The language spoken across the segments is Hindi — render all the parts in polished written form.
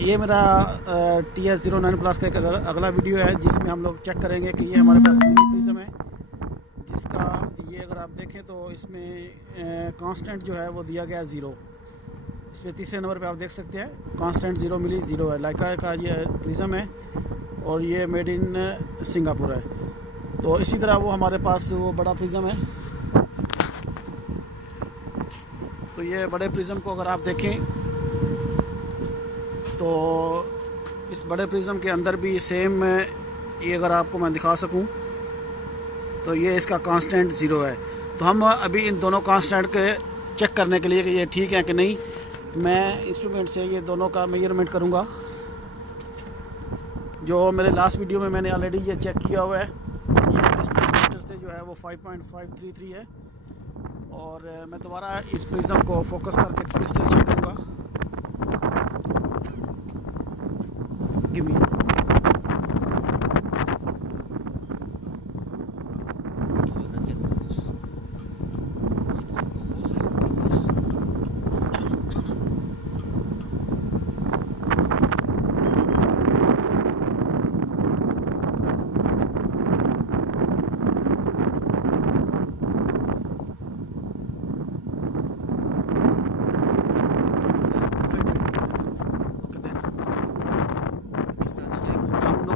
ये मेरा TS09 प्लस का एक अगला वीडियो है जिसमें हम लोग चेक करेंगे कि ये हमारे पास मिनी प्रिज्म है, जिसका ये अगर आप देखें तो इसमें कांस्टेंट जो है वो दिया गया है 0। इसमें तीसरे नंबर पे आप देख सकते हैं कांस्टेंट 0 मिली 0 है। लाइका का ये प्रिज्म है और ये मेड इन सिंगापुर है। तो इसी तरह वो हमारे पास वो बड़ा प्रिज्म है। तो ये बड़े प्रिज्म को अगर आप देखें तो इस बड़े प्रिज्म के अंदर भी सेम, ये अगर आपको मैं दिखा सकूं तो ये इसका कांस्टेंट 0 है। तो हम अभी इन दोनों कांस्टेंट के चेक करने के लिए कि ये ठीक है कि नहीं, मैं इंस्ट्रूमेंट से ये दोनों का मेजरमेंट करूंगा। जो मेरे लास्ट वीडियो में मैंने ऑलरेडी ये चेक किया हुआ है। ये डिस्टेंस मीटर से जो है वो 5.533 है। और मैं दोबारा इस प्रिज्म को फोकस करके डिस्टेंस चेक करूँगा। गिव मी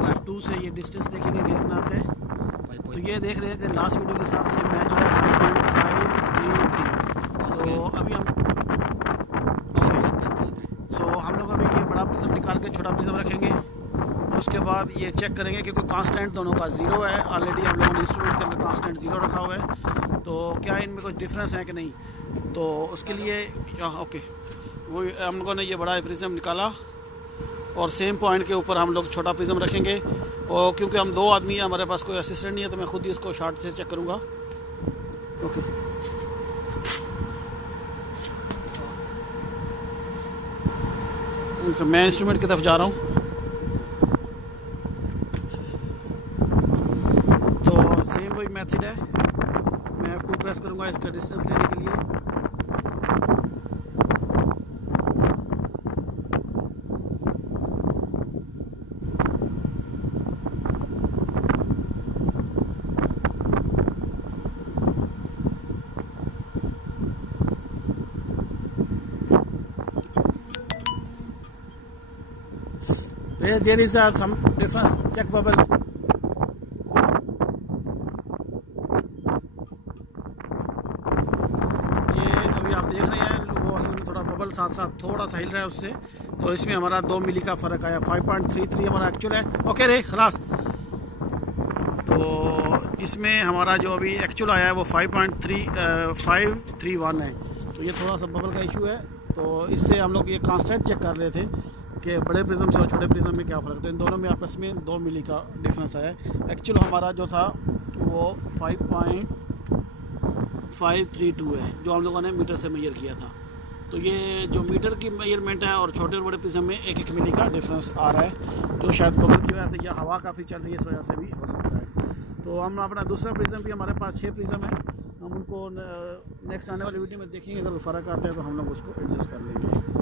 F2 से ये डिस्टेंस देखेंगे कितना आता है। तो ये देख रहे हैं कि लास्ट वीडियो के हिसाब से मैच हो रहा है 5.533। तो अभी हम हम लोग अभी ये बड़ा प्रिज्म निकाल के छोटा प्रिज्म रखेंगे। उसके बाद ये चेक करेंगे कि कोई कांस्टेंट दोनों का 0 है। ऑलरेडी हम लोगों ने इंस्ट्रूमेंट के अंदर कांस्टेंट 0 रखा हुआ है, तो क्या इनमें कुछ डिफरेंस है कि नहीं। तो उसके लिए ओके, वो हम लोगों ने ये बड़ा प्रिज्म निकाला और सेम पॉइंट के ऊपर हम लोग छोटा प्रिज्म रखेंगे। और क्योंकि हम 2 आदमी हैं, हमारे पास कोई असिस्टेंट नहीं है, तो मैं खुद ही इसको शॉर्ट से चेक करूँगा। ओके, मैं इंस्ट्रूमेंट की तरफ जा रहा हूँ। तो सेम वही मेथड है, मैं F2 प्रेस करूँगा इसका डिस्टेंस लेने के लिए। There is some difference. Check bubble. ये अभी आप देख रहे हैं वो असल में थोड़ा बबल साथ साथ थोड़ा सा हिल रहा है उससे। तो इसमें हमारा 2 मिली का फ़र्क आया। 5.33 हमारा एक्चुअल है। ओके रे खलास। तो इसमें हमारा जो अभी एक्चुअल आया है वो 5.531 है। तो ये थोड़ा सा बबल का इशू है। तो इससे हम लोग ये कांस्टेंट चेक कर रहे थे कि बड़े प्रिज्म से और छोटे प्रिज्म में क्या फ़र्क है। तो इन दोनों में आपस में 2 मिली का डिफरेंस आया है। एक्चुअल हमारा जो था वो 5.532 है, जो हम लोगों ने मीटर से मेजर किया था। तो ये जो मीटर की मेजरमेंट है और छोटे और बड़े प्रिज्म में 1-1 मिली का डिफरेंस आ रहा है, जो शायद बबल की वजह से या हवा काफ़ी चल रही है इस वजह से भी हो सकता है। तो हम अपना दूसरा प्रिज्म भी, हमारे पास 6 प्रिज्म है, हम उनको नेक्स्ट आने वाली वीडियो में देखेंगे। अगर फ़र्क आता है तो हम लोग उसको एडजस्ट कर लेंगे।